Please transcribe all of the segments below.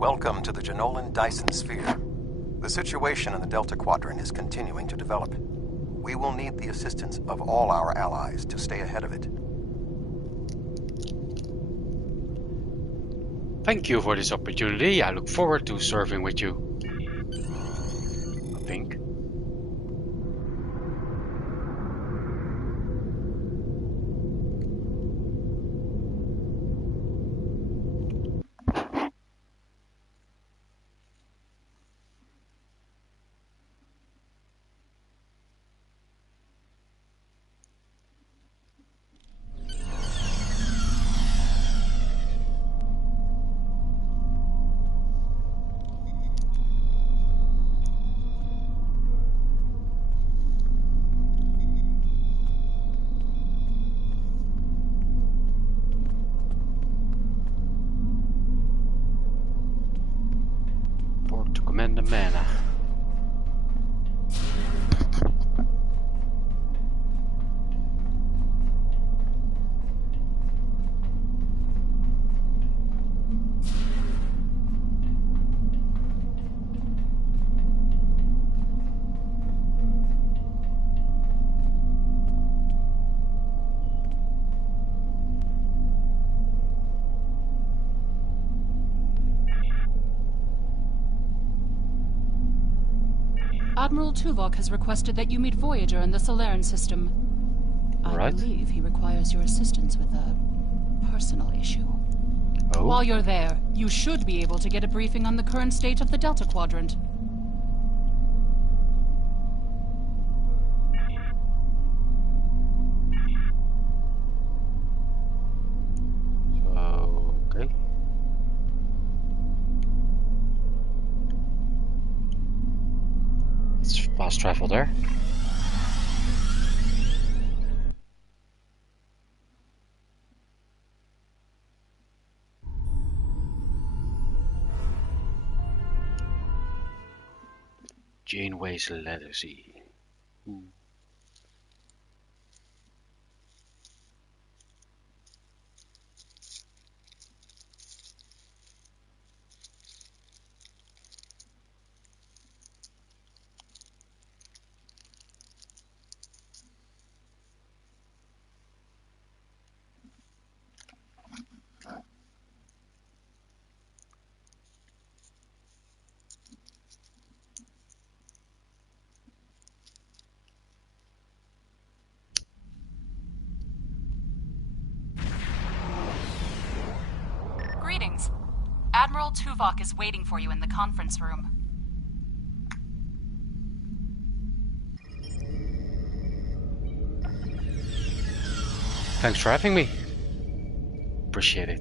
Welcome to the Romulan Dyson Sphere. The situation in the Delta Quadrant is continuing to develop. We will need the assistance of all our allies to stay ahead of it. Thank you for this opportunity. I look forward to serving with you. I think. Borg to command the mana. Admiral Tuvok has requested that you meet Voyager in the Solarian system. I believe he requires your assistance with a personal issue. Oh. While you're there, you should be able to get a briefing on the current state of the Delta Quadrant. Okay. Let's fast travel there. Janeway's legacy. Greetings. Admiral Tuvok is waiting for you in the conference room. Thanks for having me. Appreciate it.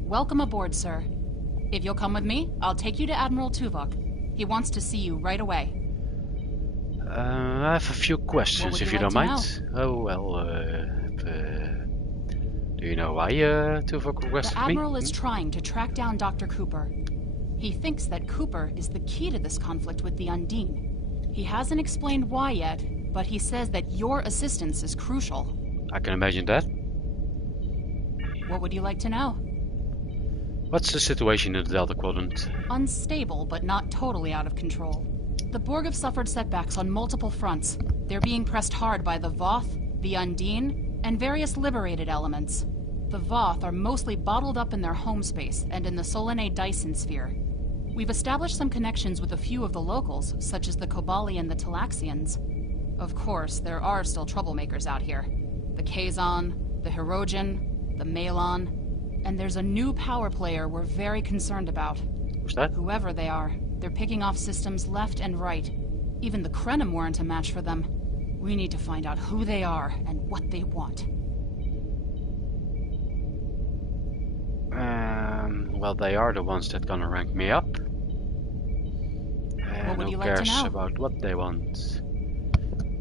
Welcome aboard, sir. If you'll come with me, I'll take you to Admiral Tuvok. He wants to see you right away. I have a few questions, if you don't mind. Oh, well, do you know why Tuvok requested me? The Admiral is trying to track down Dr. Cooper. He thinks that Cooper is the key to this conflict with the Undine. He hasn't explained why yet, but he says that your assistance is crucial. I can imagine that. What would you like to know? What's the situation in the Delta Quadrant? Unstable, but not totally out of control. The Borg have suffered setbacks on multiple fronts. They're being pressed hard by the Voth, the Undine, and various liberated elements. The Voth are mostly bottled up in their home space and in the Romulan Dyson Sphere. We've established some connections with a few of the locals, such as the Kobali and the Talaxians. Of course, there are still troublemakers out here. The Kazon, the Hirogen, the Malon, and there's a new power player we're very concerned about. Who's that? Whoever they are, they're picking off systems left and right. Even the Krenim weren't a match for them. We need to find out who they are and what they want. Well, they are the ones that gonna rank me up. What would who you like to cares know? about what they want?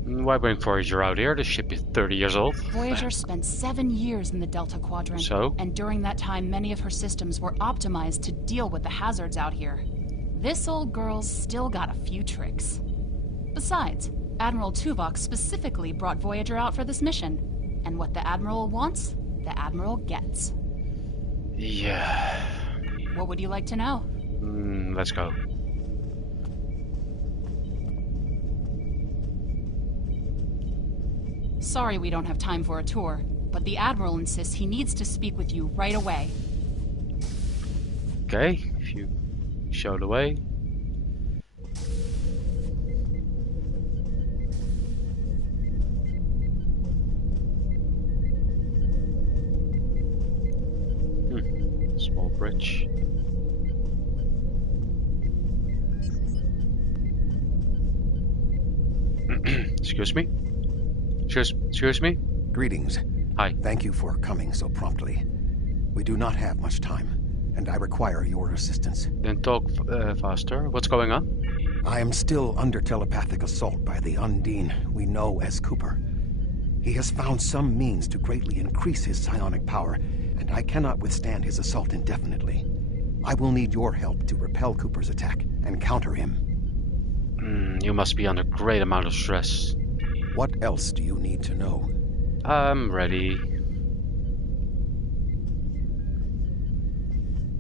Why bring Voyager out here? The ship is 30 years old. Voyager spent 7 years in the Delta Quadrant. So? And during that time, many of her systems were optimized to deal with the hazards out here. This old girl's still got a few tricks. Besides, Admiral Tuvok specifically brought Voyager out for this mission. And what the Admiral wants, the Admiral gets. Yeah. What would you like to know? Let's go. Sorry we don't have time for a tour, but the Admiral insists he needs to speak with you right away. Okay, if you show the way. Small bridge. Excuse me? Excuse me? Greetings. Hi. Thank you for coming so promptly. We do not have much time, and I require your assistance. Then talk faster. What's going on? I am still under telepathic assault by the Undine we know as Cooper. He has found some means to greatly increase his psionic power, and I cannot withstand his assault indefinitely. I will need your help to repel Cooper's attack and counter him. You must be under great amount of stress. What else do you need to know? I'm ready.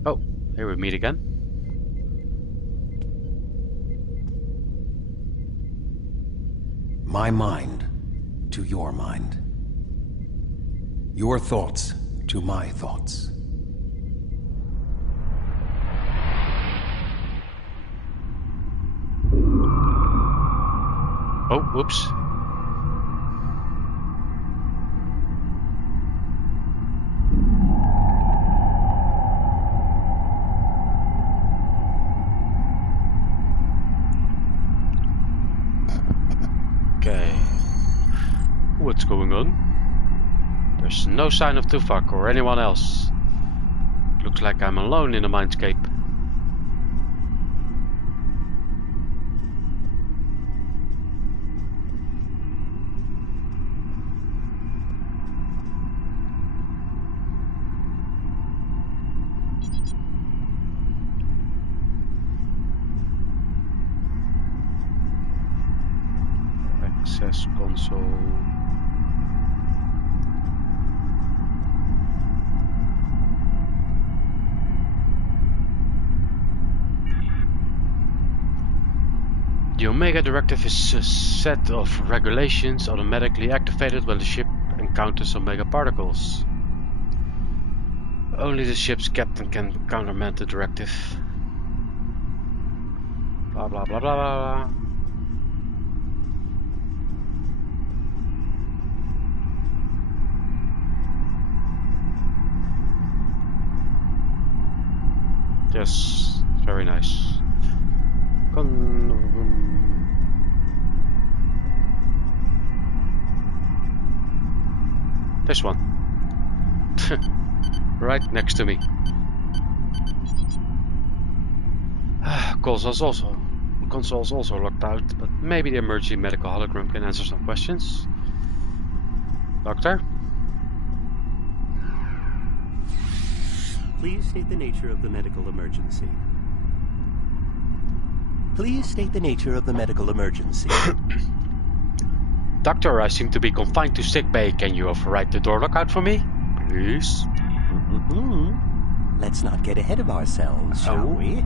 Oh, here we meet again. My mind to your mind. Your thoughts to my thoughts. Oh, whoops. Okay. What's going on? There's no sign of Tuvok or anyone else. Looks like I'm alone in the mindscape. Access console. The Omega Directive is a set of regulations automatically activated when the ship encounters Omega particles. Only the ship's captain can countermand the directive. Blah blah blah blah blah. Yes, very nice. This one. Right next to me. Console's also locked out, but maybe the emergency medical hologram can answer some questions. Doctor? Please state the nature of the medical emergency. Please state the nature of the medical emergency. Doctor, I seem to be confined to sickbay. Can you override the door lockout for me? Please? Let's not get ahead of ourselves, shall we?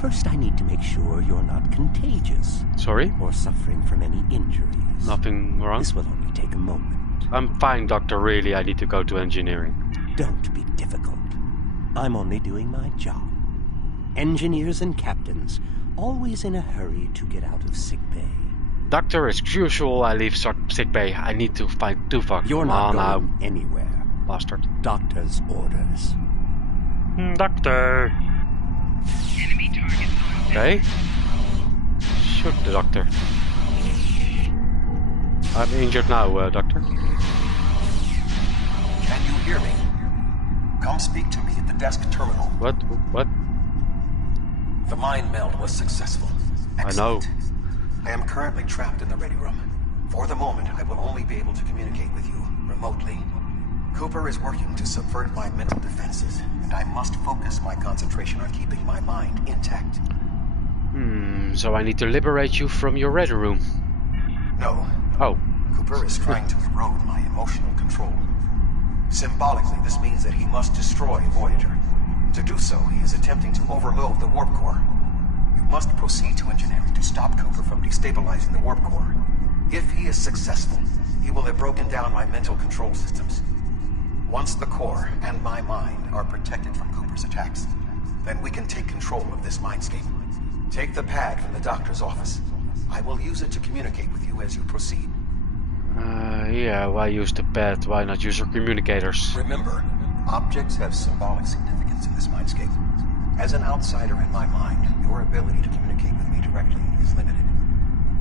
First, I need to make sure you're not contagious. Sorry? Or suffering from any injuries. Nothing wrong? This will only take a moment. I'm fine, Doctor. Really, I need to go to engineering. Don't be difficult. I'm only doing my job. Engineers and captains, always in a hurry to get out of sickbay. Doctor, as usual, I leave sickbay. I need to find Tuvok. You're not going anywhere. Bastard. Doctor's orders. Doctor. Enemy target. Okay. Shoot the doctor. I'm injured now, Doctor. Can you hear me? Come speak to me at the desk terminal. What? The mind meld was successful. Excellent. I know. I am currently trapped in the ready room. For the moment, I will only be able to communicate with you remotely. Cooper is working to subvert my mental defenses, and I must focus my concentration on keeping my mind intact. So I need to liberate you from your ready room. No. Oh. Cooper is trying to erode my emotional control. Symbolically, this means that he must destroy Voyager. To do so, he is attempting to overload the warp core. You must proceed to engineering to stop Cooper from destabilizing the warp core. If he is successful, he will have broken down my mental control systems. Once the core and my mind are protected from Cooper's attacks, then we can take control of this mindscape. Take the pad from the doctor's office. I will use it to communicate with you as you proceed. Yeah, why use the pad? Why not use your communicators? Remember, objects have symbolic significance in this mindscape. As an outsider in my mind, your ability to communicate with me directly is limited.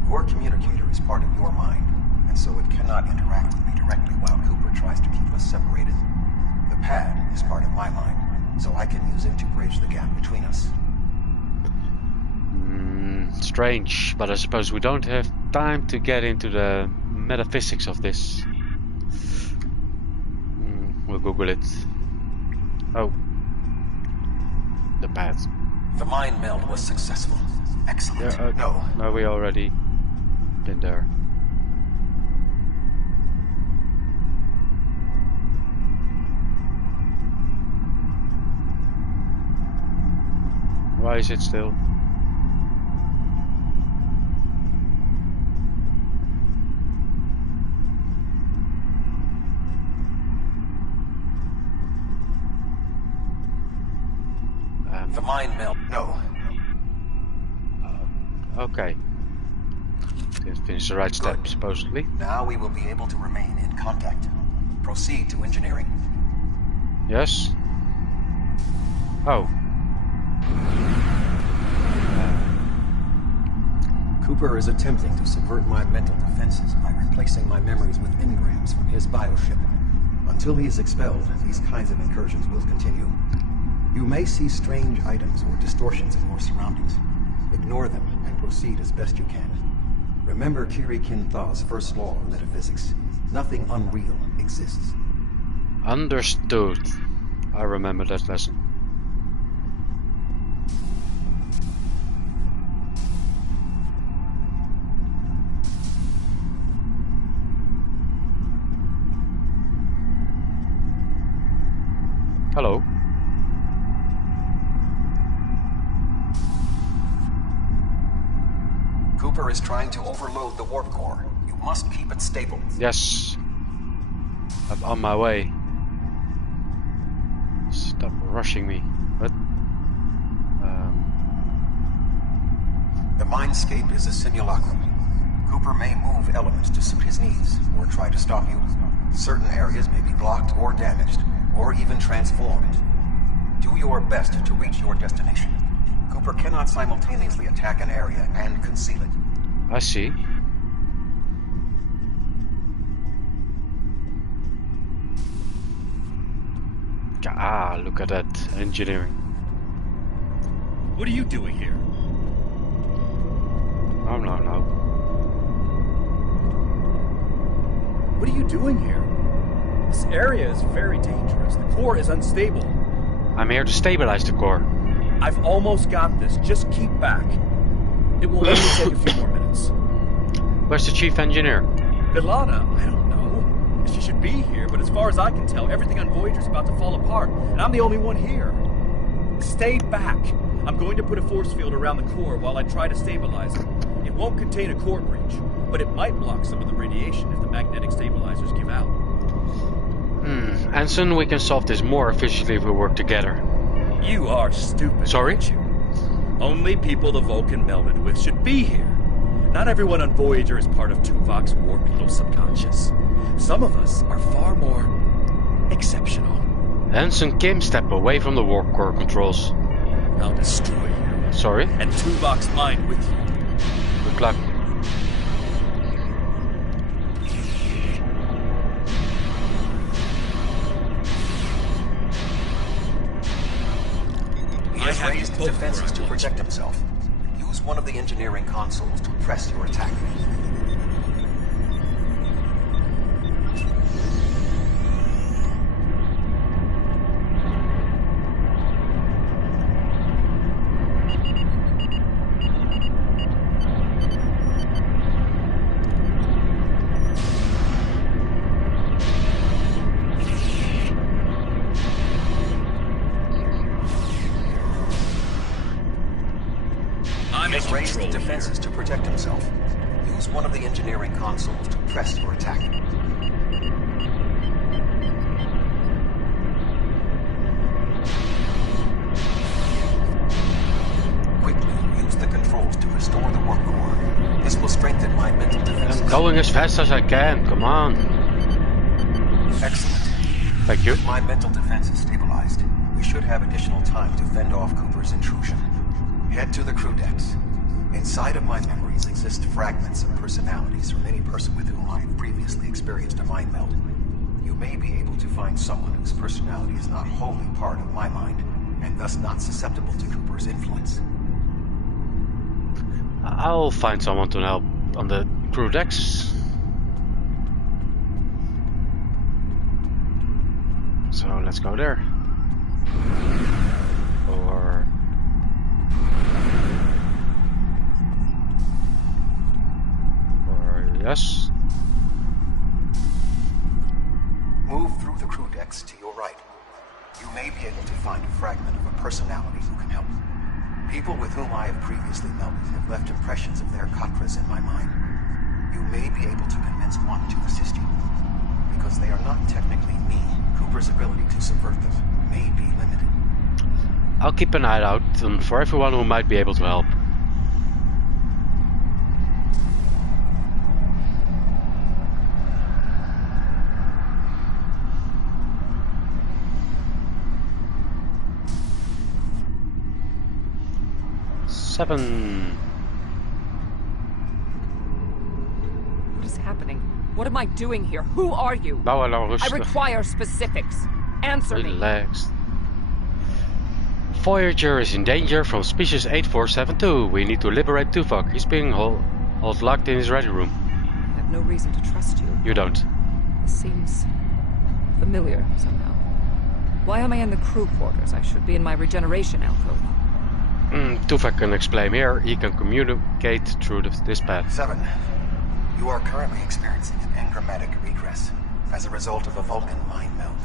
Your communicator is part of your mind, and so it cannot interact with me directly while Cooper tries to keep us separated. The pad is part of my mind, so I can use it to bridge the gap between us. Strange, but I suppose we don't have time to get into the metaphysics of this. We'll Google it. Oh. The pad. The mind meld was successful. Excellent. Yeah, no, we already been there. Why is it still? The mind meld. No. Okay. Didn't finish the right step, supposedly. Now we will be able to remain in contact. Proceed to engineering. Yes. Oh. Cooper is attempting to subvert my mental defenses by replacing my memories with engrams from his bioship. Until he is expelled, these kinds of incursions will continue. You may see strange items or distortions in your surroundings. Ignore them and proceed as best you can. Remember Kiri Kintha's first law of metaphysics. Nothing unreal exists. Understood. I remember that lesson. Hello. Cooper is trying to overload the warp core. You must keep it stable. Yes. I'm on my way. Stop rushing me. What? The mindscape is a simulacrum. Cooper may move elements to suit his needs, or try to stop you. Certain areas may be blocked or damaged, or even transformed. Do your best to reach your destination. Cooper cannot simultaneously attack an area and conceal it. I see. Ah, look at that engineering. What are you doing here? No. What are you doing here? This area is very dangerous. The core is unstable. I'm here to stabilize the core. I've almost got this. Just keep back. It will only take a few more minutes. Where's the chief engineer? Ilana, I don't know. She should be here, but as far as I can tell, everything on Voyager's about to fall apart, and I'm the only one here. Stay back. I'm going to put a force field around the core while I try to stabilize it. It won't contain a core breach, but it might block some of the radiation if the magnetic stabilizers give out. Anson, we can solve this more efficiently if we work together. You are stupid. Sorry? Aren't you? Only people the Vulcan melded with should be here. Not everyone on Voyager is part of Tuvok's warped little subconscious. Some of us are far more exceptional. Anson Kim, step away from the warp core controls. I'll destroy you. Sorry? And Tuvok's mind with you. Good luck. He has raised defenses to protect himself. Use one of the engineering consoles to press your attack. raised control defenses here. to protect himself. Use one of the engineering consoles to press your attack. Quickly use the controls to restore the warp core. This will strengthen my mental defenses. I'm going as fast as I can. Come on. Excellent. Thank you. With my mental defenses stabilized, we should have additional time to fend off Cooper's intrusion. Head to the crew decks. Inside of my memories exist fragments of personalities from any person with whom I have previously experienced a mind meld. You may be able to find someone whose personality is not wholly part of my mind, and thus not susceptible to Cooper's influence. I'll find someone to help on the crew decks. So let's go there. Or yes. Move through the crew decks to your right. You may be able to find a fragment of a personality who can help. People with whom I have previously melded have left impressions of their Katras in my mind. You may be able to convince one to assist you. Because they are not technically me, Cooper's ability to subvert them may be limited. I'll keep an eye out for everyone who might be able to help. What is happening? What am I doing here? Who are you? Nou, nou, I rustig. require specifics. Answer me. Relaxed. Voyager is in danger from species 8472. We need to liberate Tuvok. He's being held locked in his ready room. I have no reason to trust you. You don't. This seems familiar somehow. Why am I in the crew quarters? I should be in my regeneration alcove. Tuvok can explain here. He can communicate through this path. 7. You are currently experiencing an engrammatic regress as a result of a Vulcan mind meld.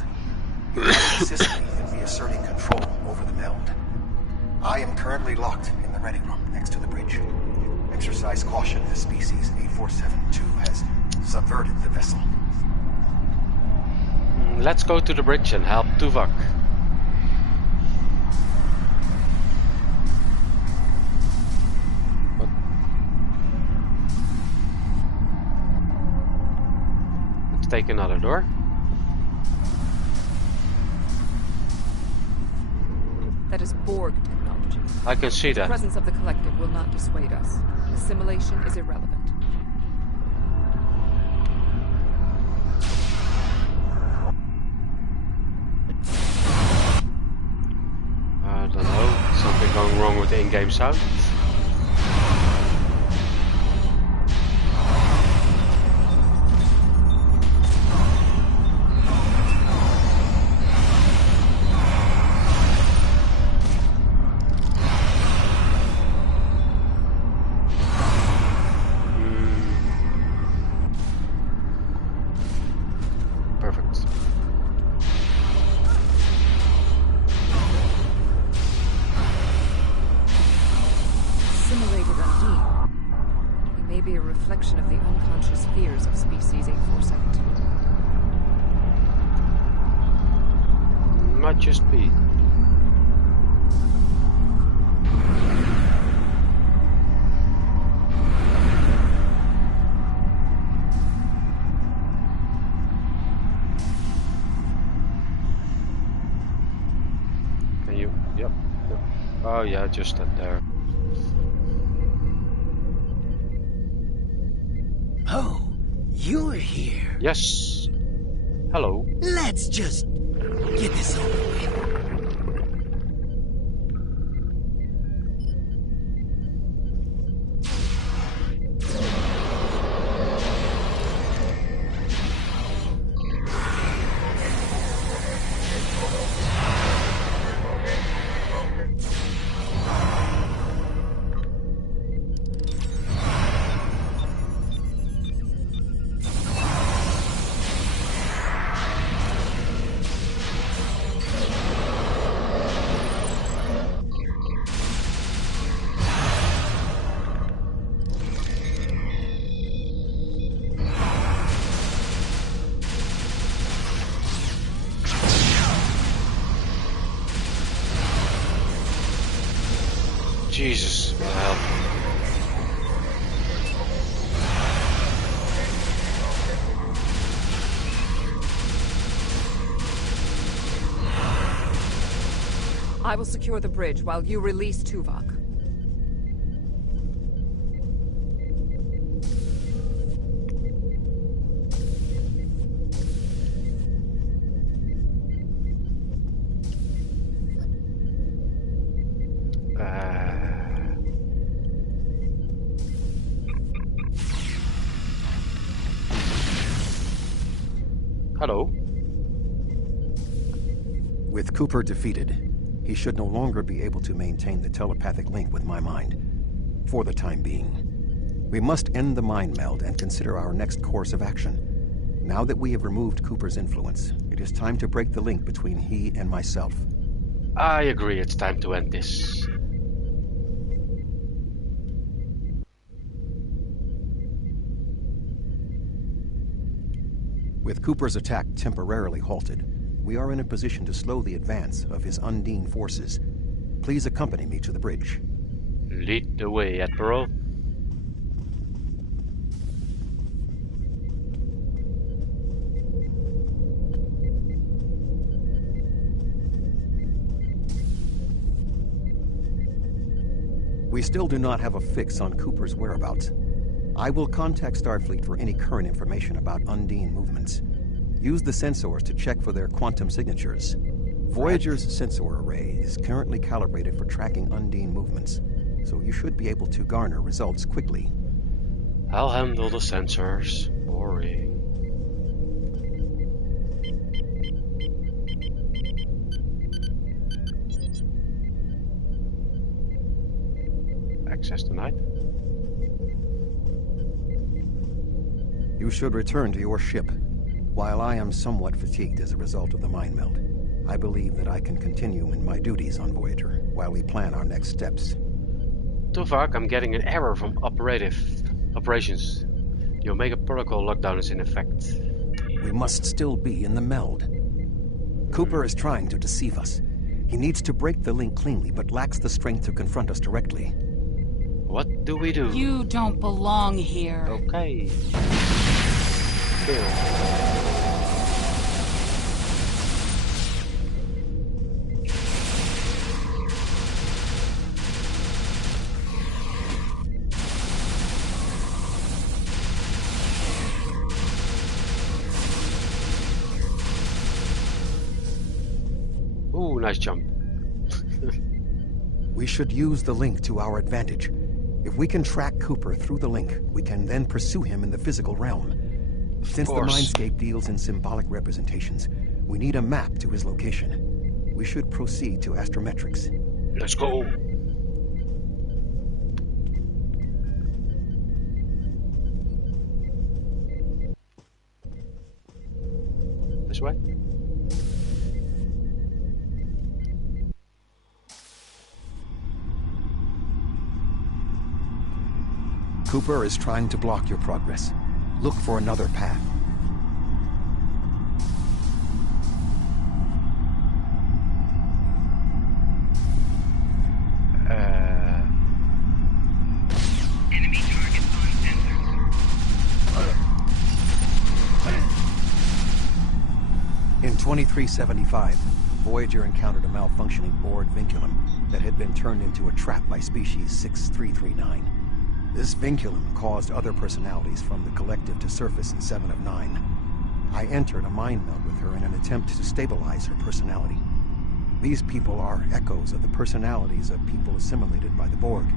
You must assist me in reasserting control over the meld. I am currently locked in the ready room next to the bridge. Exercise caution as species 8472 has subverted the vessel. Let's go to the bridge and help Tuvok. What? Let's take another door. That is Borg technology. I can see The that. presence of the collective will not dissuade us. Assimilation is irrelevant. I don't know. Something going wrong with the in-game sound. Perfect. Assimilated Undine. He may be a reflection of the unconscious fears of species 8472. Might just be. Can you? Yep. Oh yeah, just that there. Oh, you're here. Yes. Hello. Let's just get this over with. Jesus, what the hell? I will secure the bridge while you release Tuvok. Hello. With Cooper defeated, he should no longer be able to maintain the telepathic link with my mind, for the time being. We must end the mind meld and consider our next course of action. Now that we have removed Cooper's influence, it is time to break the link between he and myself. I agree, it's time to end this. With Cooper's attack temporarily halted, we are in a position to slow the advance of his Undine forces. Please accompany me to the bridge. Lead the way, Admiral. We still do not have a fix on Cooper's whereabouts. I will contact Starfleet for any current information about Undine movements. Use the sensors to check for their quantum signatures. Voyager's sensor array is currently calibrated for tracking Undine movements, so you should be able to garner results quickly. I'll handle the sensors. Boring. Access denied. You should return to your ship. While I am somewhat fatigued as a result of the mind meld, I believe that I can continue in my duties on Voyager while we plan our next steps. Tuvok, I'm getting an error from operations. The Omega Protocol lockdown is in effect. We must still be in the meld. Cooper is trying to deceive us. He needs to break the link cleanly, but lacks the strength to confront us directly. What do we do? You don't belong here. Okay. Kill. Ooh, nice jump. We should use the link to our advantage. If we can track Cooper through the link, we can then pursue him in the physical realm. Since the mindscape deals in symbolic representations, we need a map to his location. We should proceed to astrometrics. Let's go. This way? Cooper is trying to block your progress. Look for another path. Enemy targets on sensors. In 2375, Voyager encountered a malfunctioning Borg vinculum that had been turned into a trap by species 6339. This vinculum caused other personalities from the collective to surface in 7 of 9. I entered a mind meld with her in an attempt to stabilize her personality. These people are echoes of the personalities of people assimilated by the Borg.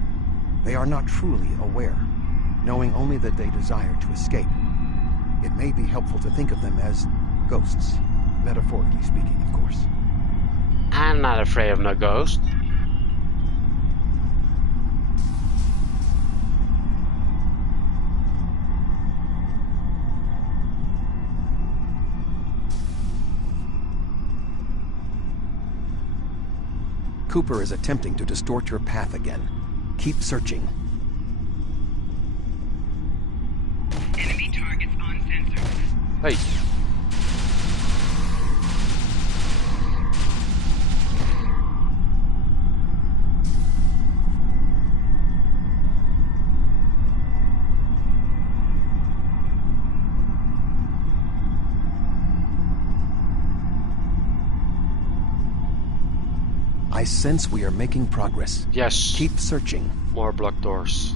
They are not truly aware, knowing only that they desire to escape. It may be helpful to think of them as ghosts, metaphorically speaking, of course. I'm not afraid of no ghost. Cooper is attempting to distort your path again. Keep searching. Enemy targets on sensors. Hey. I sense we are making progress. Yes. Keep searching. More blocked doors.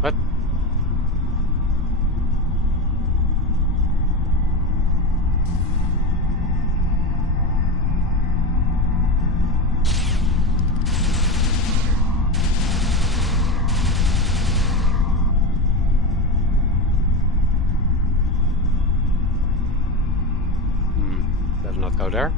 What? Better not go there.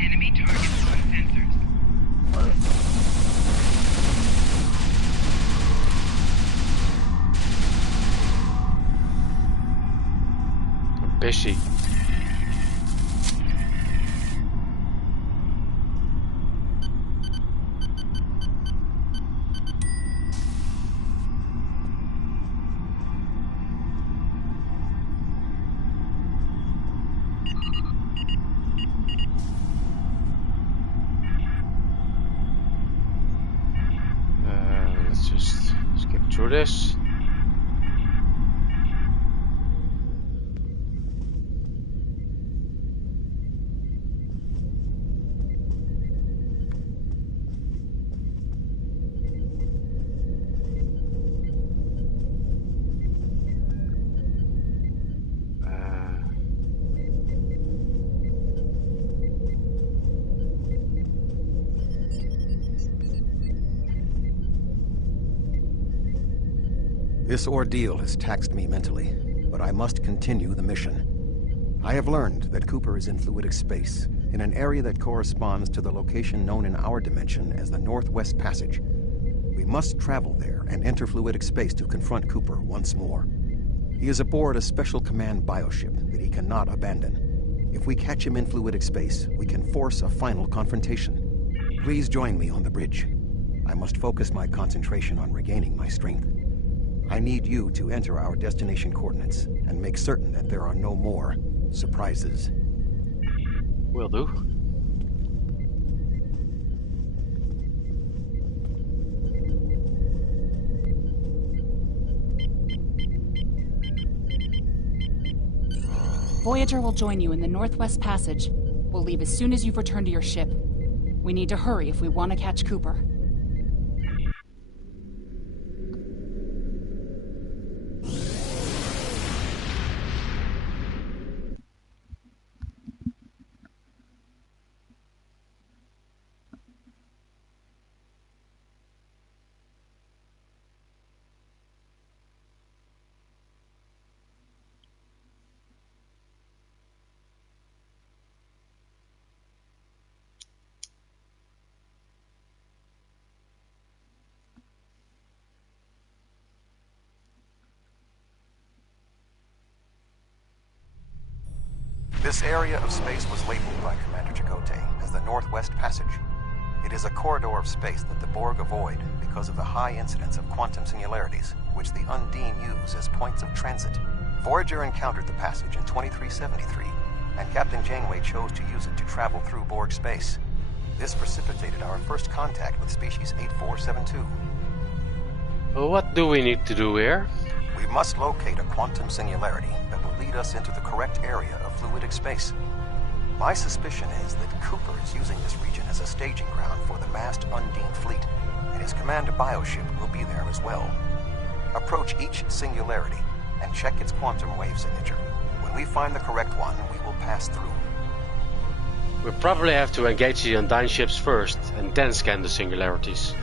Enemy targets on sensors. I'm busy. Let's just skip through this. This ordeal has taxed me mentally, but I must continue the mission. I have learned that Cooper is in fluidic space, in an area that corresponds to the location known in our dimension as the Northwest Passage. We must travel there and enter fluidic space to confront Cooper once more. He is aboard a special command bioship that he cannot abandon. If we catch him in fluidic space, we can force a final confrontation. Please join me on the bridge. I must focus my concentration on regaining my strength. I need you to enter our destination coordinates and make certain that there are no more surprises. Will do. Voyager will join you in the Northwest Passage. We'll leave as soon as you've returned to your ship. We need to hurry if we want to catch Cooper. This area of space was labeled by Commander Chakotay as the Northwest Passage. It is a corridor of space that the Borg avoid because of the high incidence of quantum singularities, which the Undine use as points of transit. Voyager encountered the passage in 2373, and Captain Janeway chose to use it to travel through Borg space. This precipitated our first contact with species 8472. Well, what do we need to do here? We must locate a quantum singularity that will lead us into the correct area of fluidic space. My suspicion is that Cooper is using this region as a staging ground for the massed Undine fleet, and his command bioship will be there as well. Approach each singularity and check its quantum wave signature. When we find the correct one, we will pass through. We'll probably have to engage the Undine ships first, and then scan the singularities.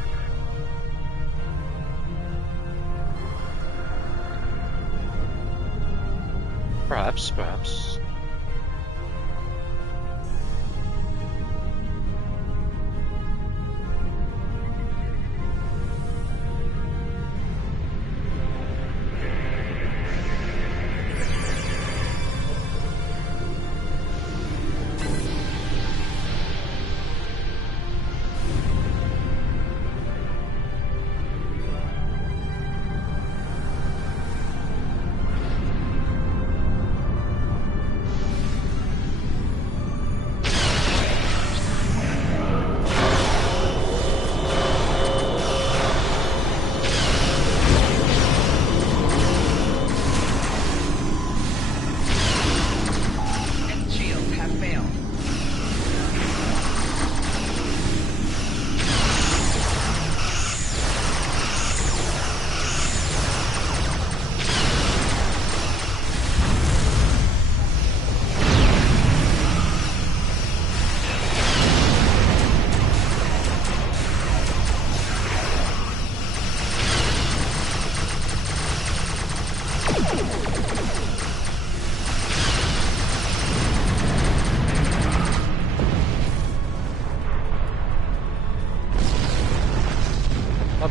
Perhaps.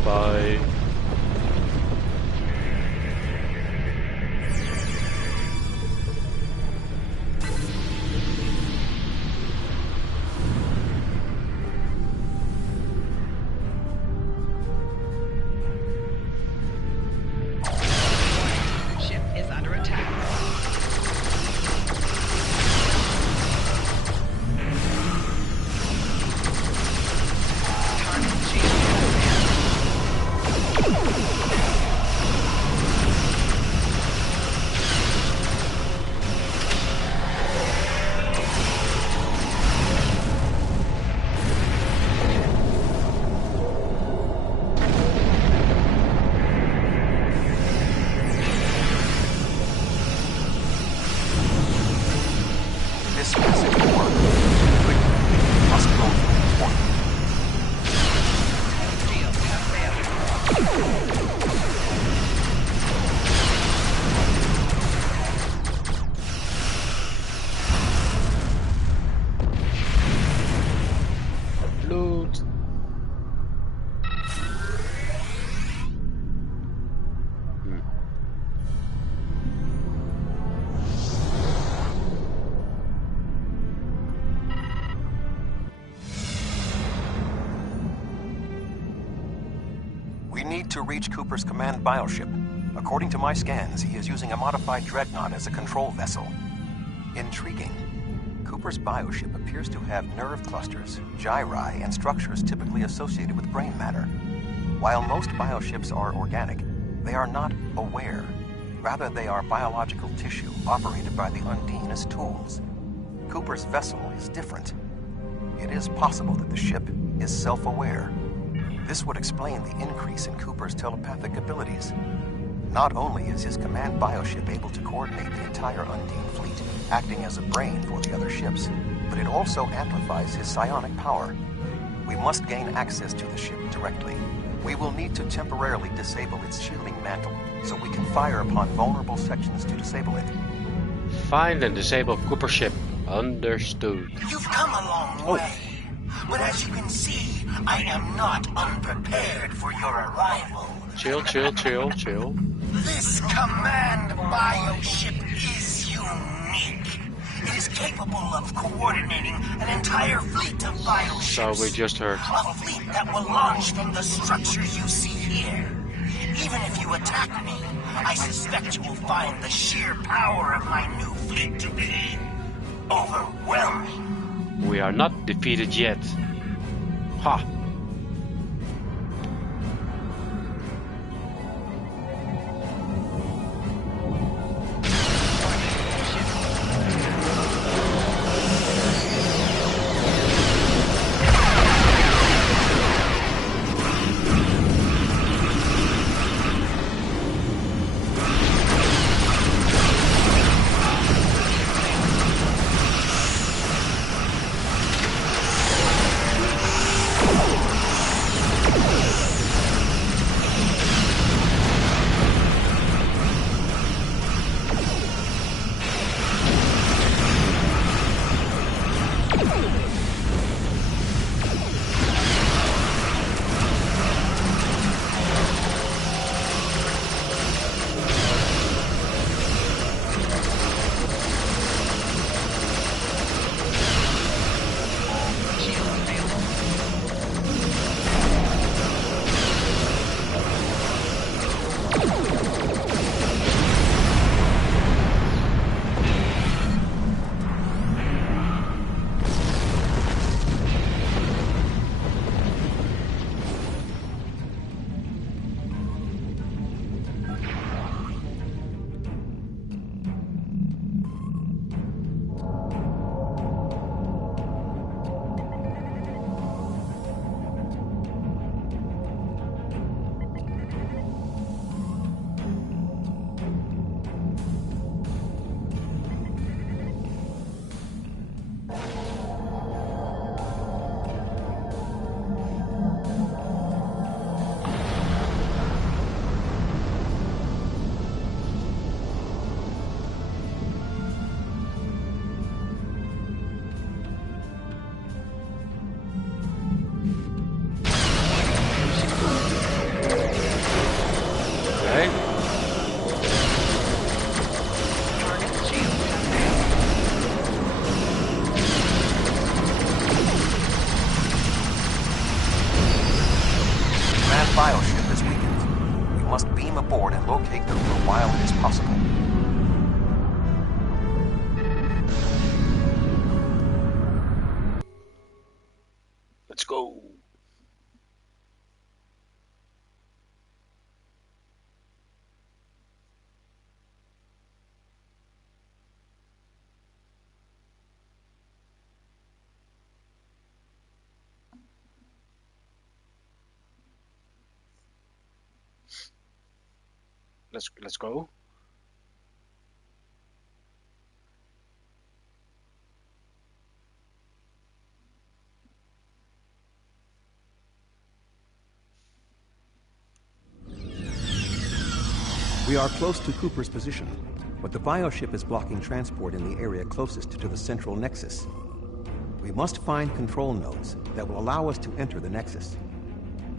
Bye-bye. Ship is under attack. This message will work. Quickly, we must go for the point. Shield has failed. Loot. We need to reach Cooper's command bioship. According to my scans, he is using a modified dreadnought as a control vessel. Intriguing. Cooper's bioship appears to have nerve clusters, gyri, and structures typically associated with brain matter. While most bioships are organic, they are not aware. Rather, they are biological tissue operated by the Undine as tools. Cooper's vessel is different. It is possible that the ship is self-aware. This would explain the increase in Cooper's telepathic abilities. Not only is his command bioship able to coordinate the entire Undine fleet, acting as a brain for the other ships, but it also amplifies his psionic power. We must gain access to the ship directly. We will need to temporarily disable its shielding mantle, so we can fire upon vulnerable sections to disable it. Find and disable Cooper ship. Understood. You've come a long way. But as you can see, I am not unprepared for your arrival. Chill, chill, chill, chill. This command bioship is unique. It is capable of coordinating an entire fleet of bioships. So we just heard. A fleet that will launch from the structures you see here. Even if you attack me, I suspect you will find the sheer power of my new fleet to be overwhelming. We are not defeated yet. Ha! locate Cooper while it is possible. Let's go. Let's go. We are close to Cooper's position, but the bioship is blocking transport in the area closest to the central nexus. We must find control nodes that will allow us to enter the nexus.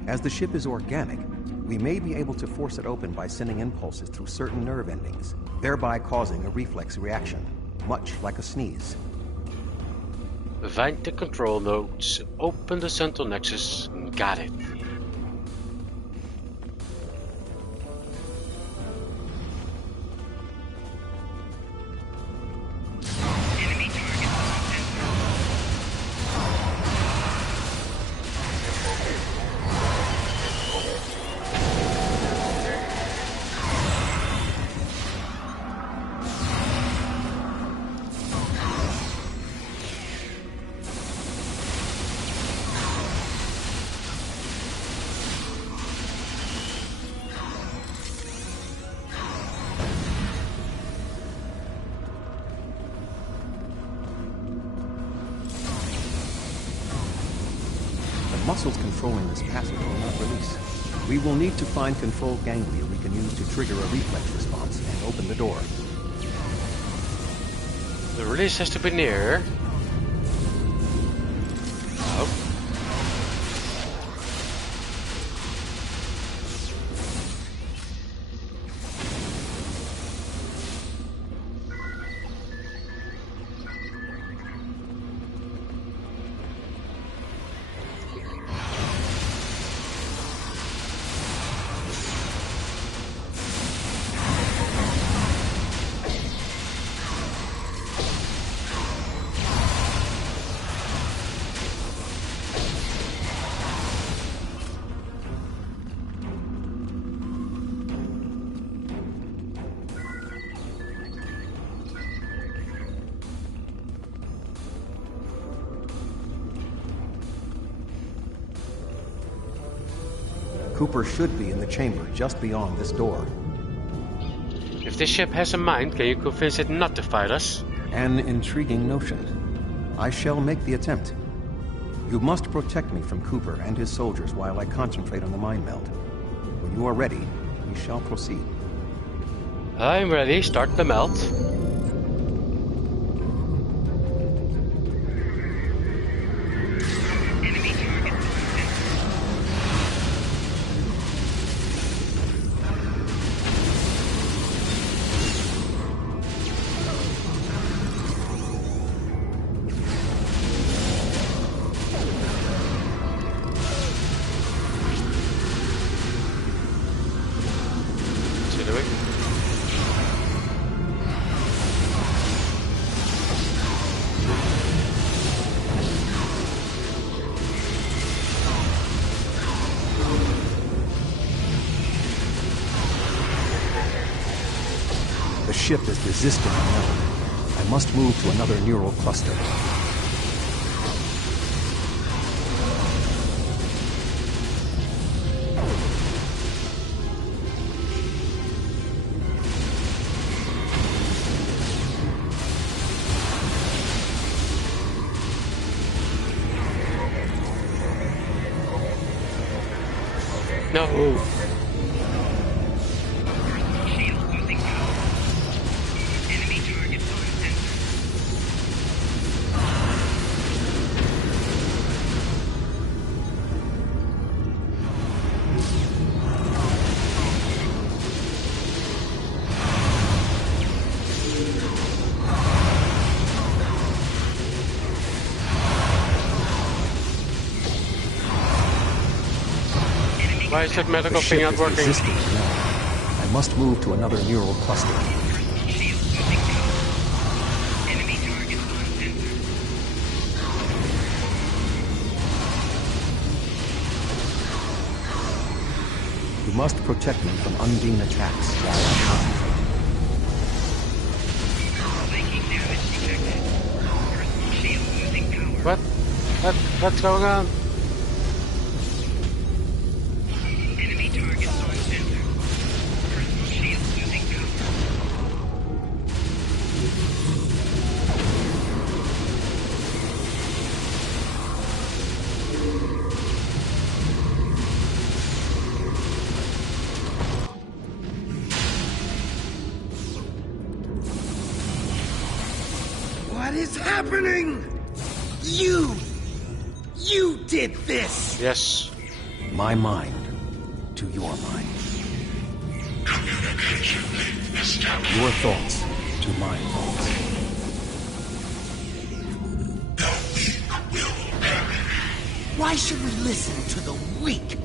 As the ship is organic, we may be able to force it open by sending impulses through certain nerve endings, thereby causing a reflex reaction, much like a sneeze. Find the control nodes, open the central nexus. Got it. Muscles controlling this passage will not release. We will need to find control ganglia we can use to trigger a reflex response and open the door. The release has to be near. Oh. Cooper should be in the chamber just beyond this door. If this ship has a mind, can you convince it not to fight us? An intriguing notion. I shall make the attempt. You must protect me from Cooper and his soldiers while I concentrate on the mind meld. When you are ready, we shall proceed. I'm ready. Start the melt. The ship is resisting the meld. I must move to another neural cluster. No. Why is that medical thing not working? I must move to another neural cluster. Enemy target on sensor. You must protect me from Undine attacks while I concentrate. Making damage detected. Personal shield losing power. What's going on? Enemy targets on sensor. Personal shield losing power. What is happening? You did this! Yes. My mind to your mind. Communication established. Your thoughts to my thoughts. The weak will perish. Why should we listen to the weak?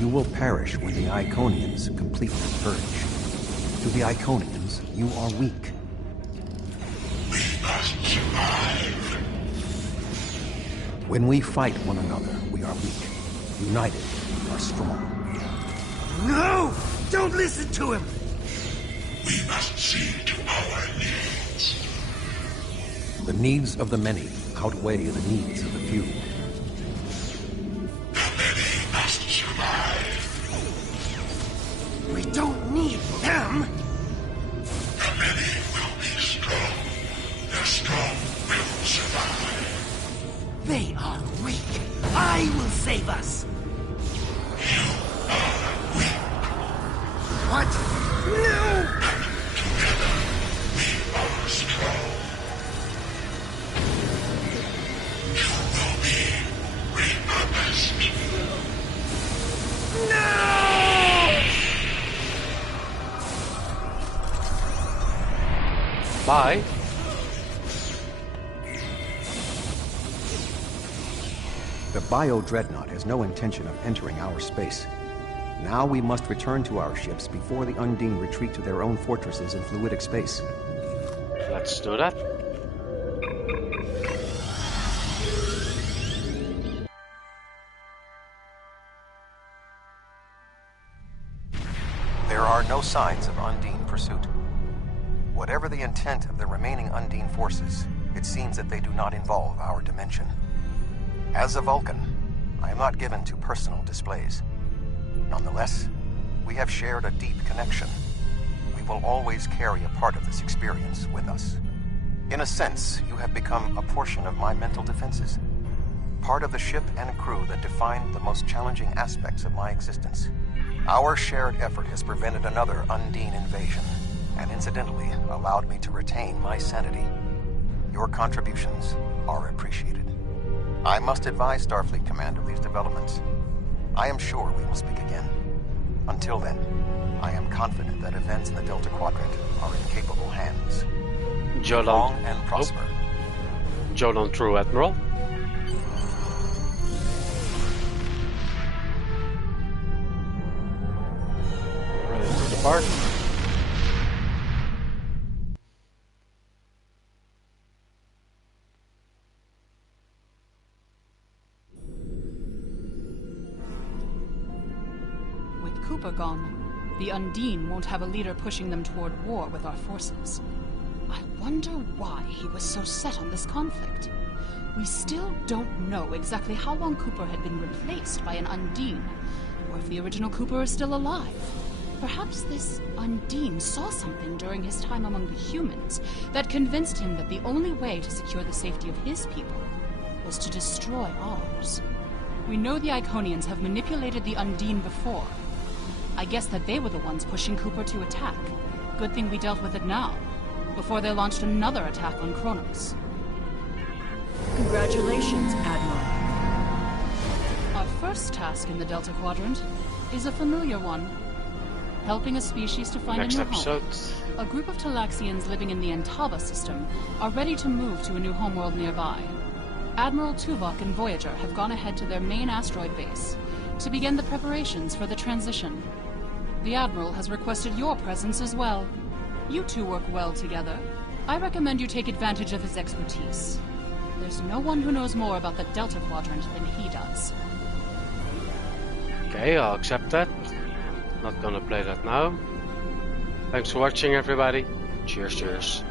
You will perish when the Iconians complete their purge. To the Iconians, you are weak. We must survive. When we fight one another, we are weak. United, we are strong. No! Don't listen to him! We must see to our needs. The needs of the many outweigh the needs of the few. The many must survive. We don't need them! The many will be strong. The strong will survive. They are weak. I will save us. You are weak. What? No! Together, we are strong. You will be repurposed. No! Bye. The Bio-Dreadnought has no intention of entering our space. Now we must return to our ships before the Undine retreat to their own fortresses in fluidic space. Let's do that. There are no signs of Undine pursuit. Whatever the intent of the remaining Undine forces, it seems that they do not involve our dimension. As a Vulcan, I am not given to personal displays. Nonetheless, we have shared a deep connection. We will always carry a part of this experience with us. In a sense, you have become a portion of my mental defenses. Part of the ship and crew that defined the most challenging aspects of my existence. Our shared effort has prevented another Undine invasion, and incidentally allowed me to retain my sanity. Your contributions are appreciated. I must advise Starfleet Command of these developments. I am sure we will speak again. Until then, I am confident that events in the Delta Quadrant are in capable hands. Jolan. Long and prosper. Jolan, True Admiral. Ready to depart. Cooper gone, the Undine won't have a leader pushing them toward war with our forces. I wonder why he was so set on this conflict. We still don't know exactly how long Cooper had been replaced by an Undine, or if the original Cooper is still alive. Perhaps this Undine saw something during his time among the humans that convinced him that the only way to secure the safety of his people was to destroy ours. We know the Iconians have manipulated the Undine before. I guess that they were the ones pushing Cooper to attack. Good thing we dealt with it now, before they launched another attack on Kronos. Congratulations, Admiral. Our first task in the Delta Quadrant is a familiar one. Helping a species to find Next a new episode. home. A group of Talaxians living in the Antaba system are ready to move to a new homeworld nearby. Admiral Tuvok and Voyager have gone ahead to their main asteroid base to begin the preparations for the transition. The Admiral has requested your presence as well. You two work well together. I recommend you take advantage of his expertise. There's no one who knows more about the Delta Quadrant than he does. Okay, I'll accept that. Not gonna play that now. Thanks for watching, everybody. Cheers, cheers.